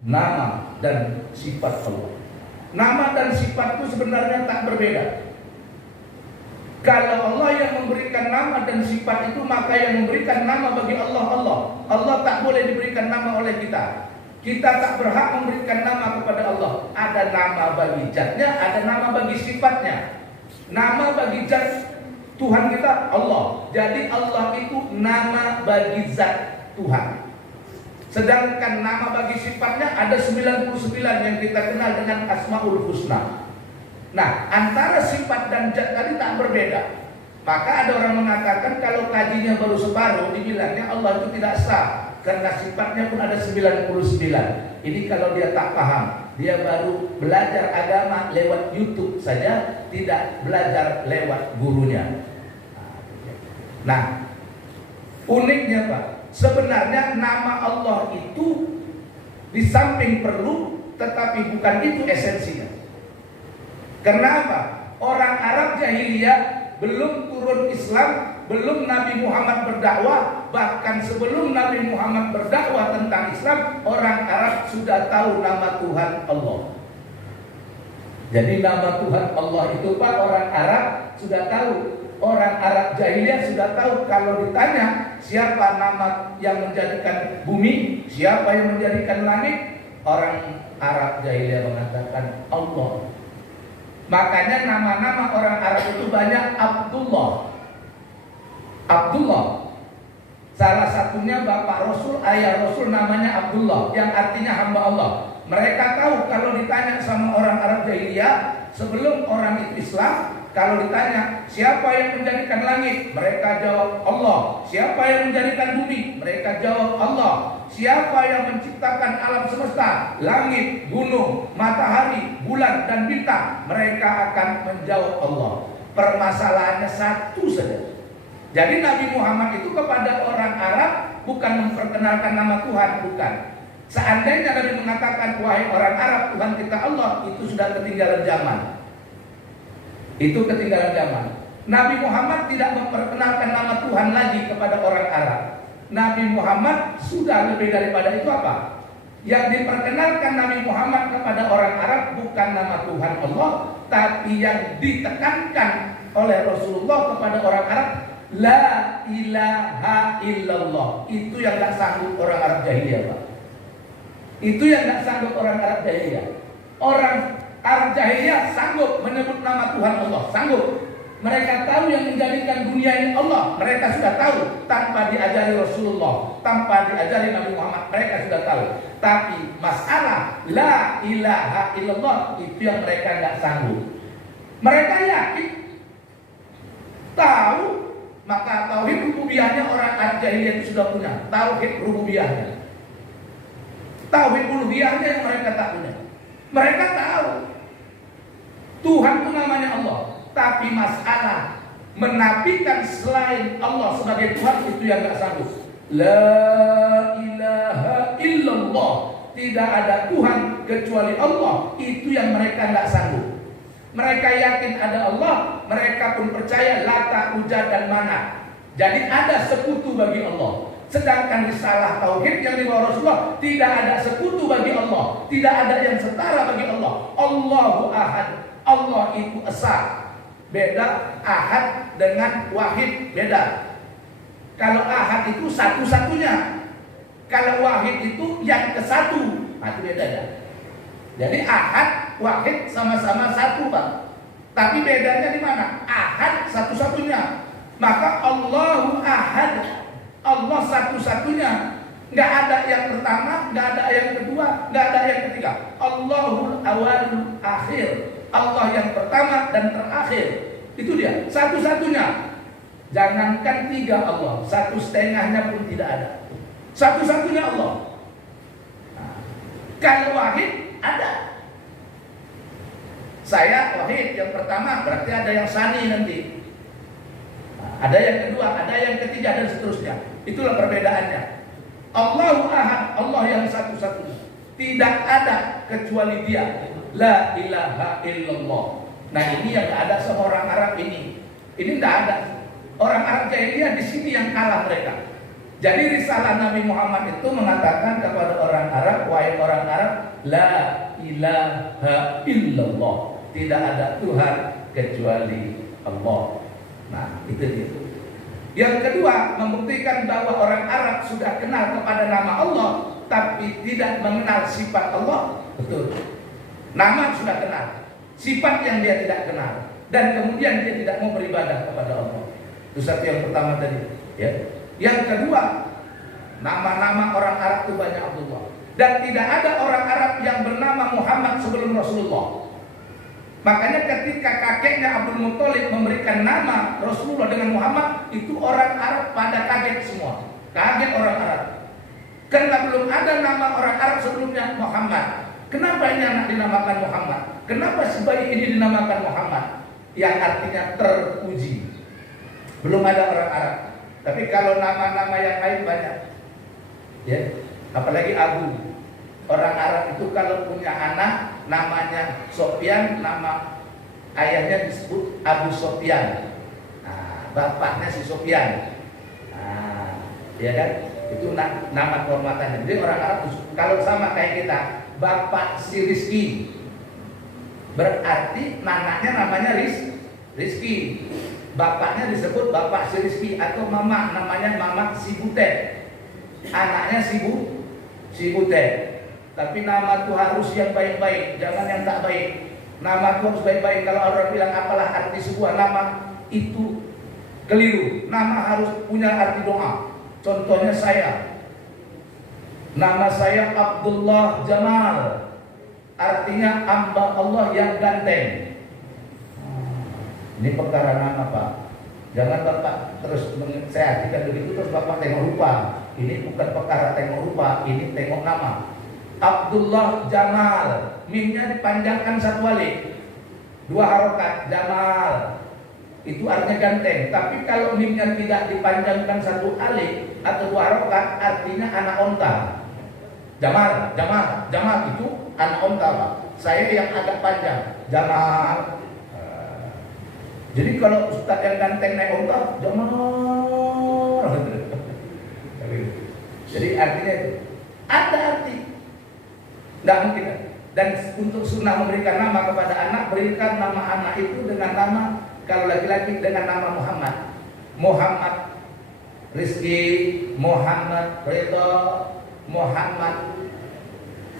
nama dan sifat Allah. Nama dan sifat itu sebenarnya tak berbeda. Kalau Allah yang memberikan nama dan sifat itu, maka yang memberikan nama bagi Allah Allah. Allah tak boleh diberikan nama oleh kita. Kita tak berhak memberikan nama kepada Allah. Ada nama bagi zatnya, ada nama bagi sifatnya. Nama bagi zat Tuhan kita Allah. Jadi Allah itu nama bagi zat Tuhan. Sedangkan nama bagi sifatnya ada 99 yang kita kenal dengan Asmaul Husna. Nah, antara sifat dan zat tadi tak berbeda. Maka ada orang mengatakan kalau kajinya baru separuh, dibilangnya Allah itu tidak sah, karena sifatnya pun ada 99. Ini kalau dia tak paham, dia baru belajar agama lewat YouTube saja, tidak belajar lewat gurunya. Nah, uniknya Pak, sebenarnya nama Allah itu di samping perlu, tetapi bukan itu esensinya. Kenapa? Orang Arab jahiliyah belum turun Islam, belum Nabi Muhammad berdakwah, bahkan sebelum Nabi Muhammad berdakwah tentang Islam, orang Arab sudah tahu nama Tuhan Allah. Jadi nama Tuhan Allah itu Pak, orang Arab sudah tahu. Orang Arab jahiliyah sudah tahu. Kalau ditanya siapa nama yang menjadikan bumi, siapa yang menjadikan langit, orang Arab jahiliyah mengatakan Allah. Makanya nama-nama orang Arab itu banyak Abdullah. Abdullah. Salah satunya bapak Rasul, ayah Rasul namanya Abdullah, yang artinya hamba Allah. Mereka tahu kalau ditanya sama orang Arab jahiliyah sebelum orang itu Islam, kalau ditanya siapa yang menjadikan langit, mereka jawab Allah. Siapa yang menjadikan bumi, mereka jawab Allah. Siapa yang menciptakan alam semesta, langit, gunung, matahari, bulan, dan bintang, mereka akan menjawab Allah. Permasalahannya satu saja. Jadi Nabi Muhammad itu kepada orang Arab bukan memperkenalkan nama Tuhan, bukan. Seandainya Nabi mengatakan wahai orang Arab, Tuhan kita Allah, itu sudah ketinggalan zaman. Itu ketinggalan zaman. Nabi Muhammad tidak memperkenalkan nama Tuhan lagi kepada orang Arab. Nabi Muhammad sudah lebih daripada itu apa? Yang diperkenalkan Nabi Muhammad kepada orang Arab bukan nama Tuhan Allah, tapi yang ditekankan oleh Rasulullah kepada orang Arab, la ilaha illallah. Itu yang gak sanggup orang Arab jahiliyah Pak. Itu yang gak sanggup orang Arab jahiliyah. Orang Arab jahiliyah sanggup menyebut nama Tuhan Allah, sanggup. Mereka tahu yang menjadikan dunia ini Allah. Mereka sudah tahu tanpa diajari Rasulullah, tanpa diajari Nabi Muhammad, mereka sudah tahu. Tapi masalah la ilaha illallah itu yang mereka nggak sanggup. Mereka yakin, tahu, maka tauhid rububiyahnya orang Arab jahiliyah itu sudah punya. Tauhid rububiyahnya, tauhid uluhiyahnya yang mereka tak punya. Mereka tahu Tuhan itu namanya Allah. Tapi masalah menafikan selain Allah sebagai Tuhan itu yang gak sanggup. La ilaha illallah, tidak ada Tuhan kecuali Allah, itu yang mereka gak sanggup. Mereka yakin ada Allah, mereka pun percaya Lata, Uzza, dan Manat. Jadi ada sekutu bagi Allah. Sedangkan risalah tauhid yang dibawa Rasulullah, tidak ada sekutu bagi Allah, tidak ada yang setara bagi Allah. Allahu Ahad, Allah itu esa. Beda ahad dengan wahid, beda. Kalau ahad itu satu-satunya, kalau wahid itu yang ke satu, itu beda ya. Jadi ahad, wahid sama-sama satu Pak. Tapi bedanya di mana? Ahad satu-satunya. Maka Allahu Ahad, Allah satu-satunya. Nggak ada yang pertama, nggak ada yang kedua, nggak ada yang ketiga. Allahul awalul akhir, Allah yang pertama dan terakhir. Itu dia, satu-satunya. Jangankan tiga Allah, satu setengahnya pun tidak ada. Satu-satunya Allah. Nah, kalau wahid ada. Saya wahid yang pertama, berarti ada yang sani nanti. Nah, ada yang kedua, ada yang ketiga, dan seterusnya. Itulah perbedaannya. Allahu Ahad, Allah yang satu-satunya. Tidak ada kecuali Dia. La ilaha illallah. Nah ini yang tidak ada sama orang Arab ini. Ini tidak ada. Orang Arab jahiliyah di sini yang kalah mereka. Jadi risalah Nabi Muhammad itu mengatakan kepada orang Arab, wahai orang Arab, la ilaha illallah, tidak ada Tuhan kecuali Allah. Nah, itu dia. Yang kedua, membuktikan bahwa orang Arab sudah kenal kepada nama Allah, tapi tidak mengenal sifat Allah. Betul. Nama sudah kenal, sifat yang dia tidak kenal, dan kemudian dia tidak mau beribadah kepada Allah. Itu satu yang pertama tadi. Ya. Yang kedua, nama-nama orang Arab itu banyak Abdullah, dan tidak ada orang Arab yang bernama Muhammad sebelum Rasulullah. Makanya ketika kakeknya Abdul Muthalib memberikan nama Rasulullah dengan Muhammad, itu orang Arab pada kaget semua. Kaget orang Arab. Karena belum ada nama orang Arab sebelumnya Muhammad. Kenapa ini anak dinamakan Muhammad? Kenapa si bayi ini dinamakan Muhammad? Yang artinya terpuji. Belum ada orang Arab. Tapi kalau nama-nama yang lain banyak. Ya, apalagi Abu. Orang Arab itu kalau punya anak namanya Sofyan, nama ayahnya disebut Abu Sofyan. Nah, bapaknya si Sofyan. Nah, ya kan? Itu nama kehormatannya. Jadi orang Arab kalau sama kayak kita, bapak si Rizki, berarti anaknya namanya Rizki. Bapaknya disebut bapak si Rizki, atau mama namanya mama si Butet. Anaknya si Butet. Tapi nama itu harus yang baik-baik, jangan yang tak baik. Nama itu harus baik-baik. Kalau orang bilang apalah arti sebuah nama, itu keliru. Nama harus punya arti doa. Contohnya saya, nama saya Abdullah Jamal, artinya hamba Allah yang ganteng. Ini perkara nama, Pak. Jangan Bapak terus saya artikan begitu terus Bapak tengok rupa. Ini bukan perkara tengok rupa, ini tengok nama. Abdullah Jamal, mimnya dipanjangkan satu alif, 2 harokat, Jamal, itu artinya ganteng. Tapi kalau mimnya tidak dipanjangkan satu alif atau 2 harokat, artinya anak onta. Jamal itu anak onta, Pak. Saya yang agak panjang, Jamal. Jadi kalau ustadz yang ganteng naik onta, Jamal. Jadi artinya itu ada arti. Tidak mungkin. Dan untuk sunnah memberikan nama kepada anak, berikan nama anak itu dengan nama, kalau laki-laki dengan nama Muhammad. Muhammad Rizki, Muhammad Ridho, Muhammad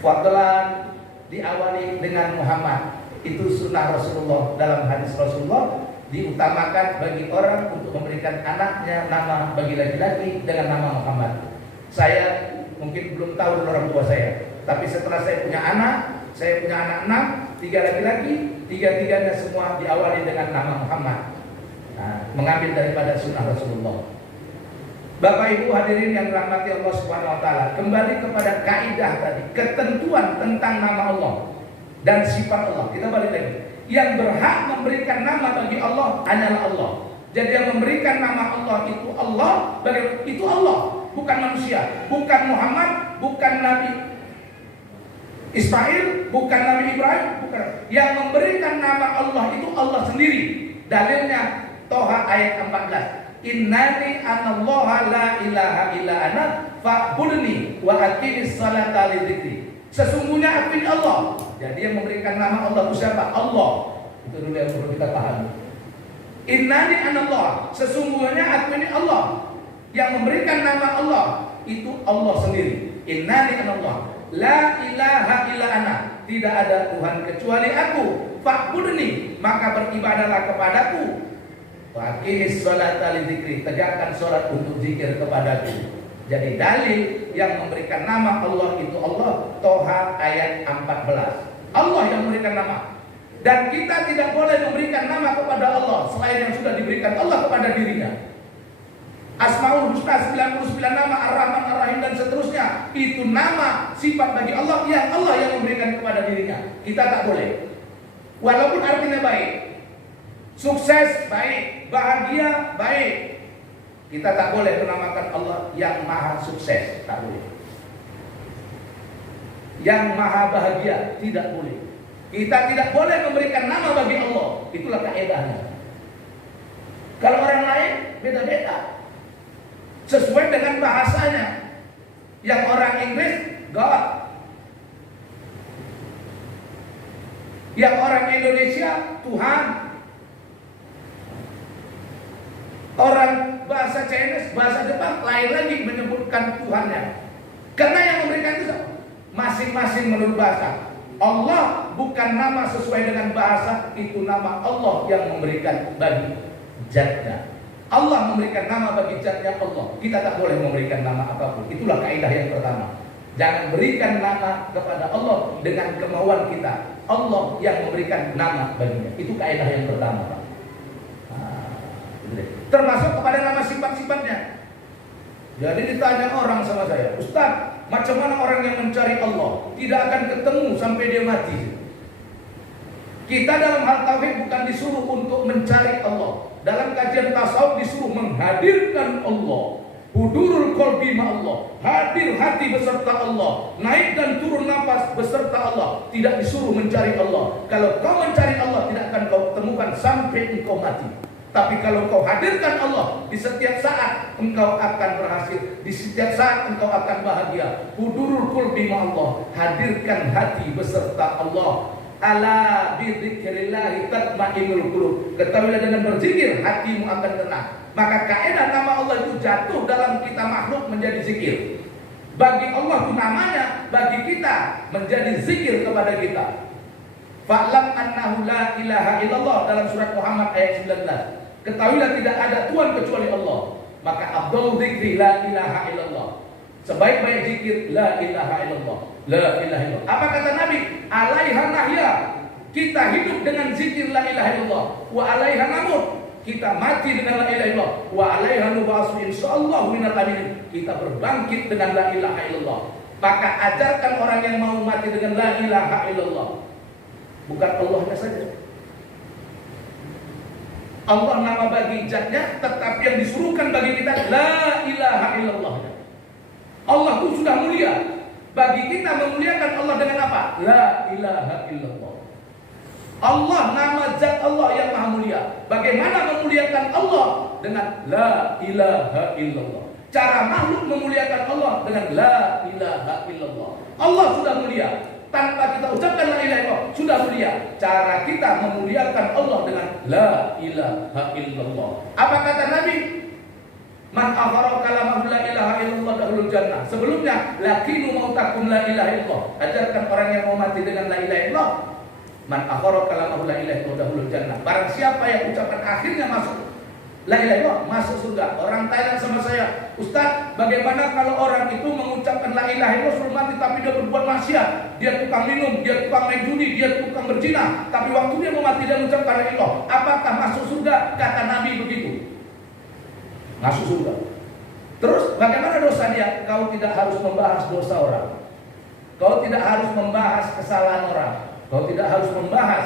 Fadlan, diawali dengan Muhammad. Itu sunnah Rasulullah. Dalam hadis Rasulullah diutamakan bagi orang untuk memberikan anaknya nama bagi laki-laki dengan nama Muhammad. Saya mungkin belum tahu orang tua saya, tapi setelah saya punya anak 6, 3 laki-laki, 3-3-nya semua diawali dengan nama Muhammad. Nah, mengambil daripada sunnah Rasulullah. Bapak Ibu hadirin yang dirahmati Allah Subhanahu wa taala, kembali kepada kaidah tadi, ketentuan tentang nama Allah dan sifat Allah. Kita balik lagi. Yang berhak memberikan nama bagi Allah hanyalah Allah. Jadi yang memberikan nama Allah itu Allah, itu Allah, bukan manusia, bukan Muhammad, bukan Nabi Ismail, bukan Nabi Ibrahim, bukan. Yang memberikan nama Allah itu Allah sendiri. Dalilnya Toha ayat 14. Innani anallaha la ilaha illa ana fa'budni wa aqimis salata li dzikri. Sesungguhnya aku ini Allah. Jadi yang memberikan nama Allah itu siapa? Allah. Itu dulu yang perlu kita pahami. Innani anallah, sesungguhnya aku ini Allah. Yang memberikan nama Allah itu Allah sendiri. Innani anallah, la ilaha illa ana, tidak ada Tuhan kecuali aku. Fa'budni, maka beribadahlah kepadaku. Waqimis sholata li dzikri, tegakkan sholat untuk zikir kepadaku. Jadi dalil yang memberikan nama Allah itu Allah. Toha ayat 14. Allah yang memberikan nama. Dan kita tidak boleh memberikan nama kepada Allah selain yang sudah diberikan Allah kepada dirinya. Asmaul Husna 99 nama, Ar-Rahman, Ar-Rahim dan seterusnya. Itu nama sifat bagi Allah yang memberikan kepada dirinya. Kita tak boleh. Walaupun artinya baik. Sukses baik, bahagia baik. Kita tak boleh menamakan Allah yang maha sukses, tak boleh. Yang maha bahagia, tidak boleh. Kita tidak boleh memberikan nama bagi Allah. Itulah kaedahnya. Kalau orang lain beda-beda, sesuai dengan bahasanya. Yang orang Inggris, God. Yang orang Indonesia, Tuhan. Orang bahasa Chinese, bahasa Jepang, lain lagi menyebutkan Tuhannya. Karena yang memberikan itu masing-masing menurut bahasa. Allah bukan nama sesuai dengan bahasa, itu nama Allah yang memberikan bagi zatnya. Allah memberikan nama bagi zatnya Allah. Kita tak boleh memberikan nama apapun. Itulah kaidah yang pertama. Jangan berikan nama kepada Allah dengan kemauan kita. Allah yang memberikan nama baginya. Itu kaidah yang pertama, Pak. Termasuk kepada nama sifat-sifatnya. Jadi ditanya orang sama saya, Ustaz, macam mana orang yang mencari Allah tidak akan ketemu sampai dia mati? Kita dalam hal tauhid bukan disuruh untuk mencari Allah. Dalam kajian tasawuf disuruh menghadirkan Allah. Hudurul qalbi ma Allah, hadir hati beserta Allah, naik dan turun nafas beserta Allah. Tidak disuruh mencari Allah. Kalau kau mencari Allah, tidak akan kau temukan sampai engkau mati. Tapi kalau kau hadirkan Allah, di setiap saat engkau akan berhasil, di setiap saat engkau akan bahagia. Hudurul qalbi ma Allah, hadirkan hati beserta Allah. Ala bi dzikrillah tatma'innul qulub. Ketahuilah dengan berzikir hatimu akan tenang. Maka kaidah nama Allah itu jatuh dalam kita makhluk menjadi zikir. Bagi Allah itu namanya, bagi kita menjadi zikir kepada kita. Fa'lam annahu la ilaha illallah dalam surat Muhammad ayat 19. Ketahuilah tidak ada Tuhan kecuali Allah. Maka afdhalul dzikri la ilaha illallah. Sebaik-baik zikir la ilaha illallah. La ilaha illallah. Apa kata Nabi? Alaiha nahya. Kita hidup dengan zikir la ilaha illallah. Wa alaiha namut. Kita mati dengan la ilaha illallah. Wa alaiha nubasu insyaallah minal aminin. Kita berbangkit dengan la ilaha illallah. Maka ajarkan orang yang mau mati dengan la ilaha illallah. Bukan Allahnya saja. Allah nama bagi zatnya, tetapi yang disuruhkan bagi kita la ilaha illallah. Allah itu sudah mulia. Bagi kita memuliakan Allah dengan apa? La ilaha illallah. Allah nama zat Allah yang maha mulia. Bagaimana memuliakan Allah? Dengan la ilaha illallah. Cara makhluk memuliakan Allah dengan la ilaha illallah. Allah sudah mulia. Tanpa kita ucapkan la ilaha illallah, sudah mulia. Cara kita memuliakan Allah dengan la ilaha illallah. Apa kata Nabi? Man aghara kalamahu la ilaha illallah dahulul jannah. Sebelumnya, lakinu mautakum la ilaha illallah. Ajarkan orang yang mau mati dengan la ilaha illallah. Man aghara kalamahu la ilaha illallah dahulul jannah. Barang siapa yang ucapan akhirnya masuk la ilaha illallah, masuk surga. Orang Thailand sama saya, Ustaz, bagaimana kalau orang itu mengucapkan la ilaha illallah sebelum mati tapi dia berbuat maksiat? Dia tukang minum, dia tukang main judi, dia tukang berzina. Tapi waktu dia mau mati dia mengucapkan la ilaha illallah. Apakah masuk surga? Kata Nabi begitu. Masuk surga. Terus bagaimana dosa dia? Kau tidak harus membahas dosa orang. Kau tidak harus membahas kesalahan orang. Kau tidak harus membahas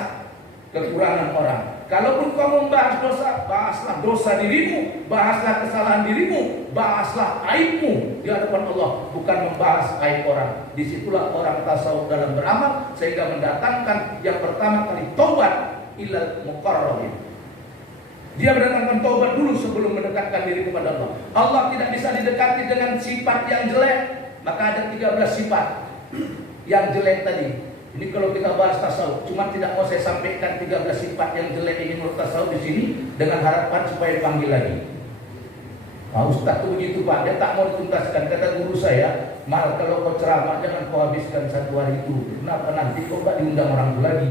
kekurangan orang. Kalaupun kau membahas dosa, bahaslah dosa dirimu, bahaslah kesalahan dirimu, bahaslah aibmu di hadapan Allah, bukan membahas aib orang. Disitulah orang tasawuf dalam beramal sehingga mendatangkan yang pertama kali taubat ilal muqarrabin. Dia mendatangkan taubat dulu sebelum mendekatkan diri kepada Allah. Allah tidak bisa didekati dengan sifat yang jelek. Maka ada 13 sifat yang jelek tadi. Ini kalau kita bahas tasawuf, cuma tidak mau saya sampaikan 13 sifat yang jelek ini menurut tasawuf di sini dengan harapan supaya dipanggil lagi. Nah, Ustaz itu begitu Pak, dia tak mau dituntaskan. Kata guru saya, mal kalau kau ceramah jangan kau habiskan 1 hari itu. Kenapa nanti kau tak diundang orang itu lagi?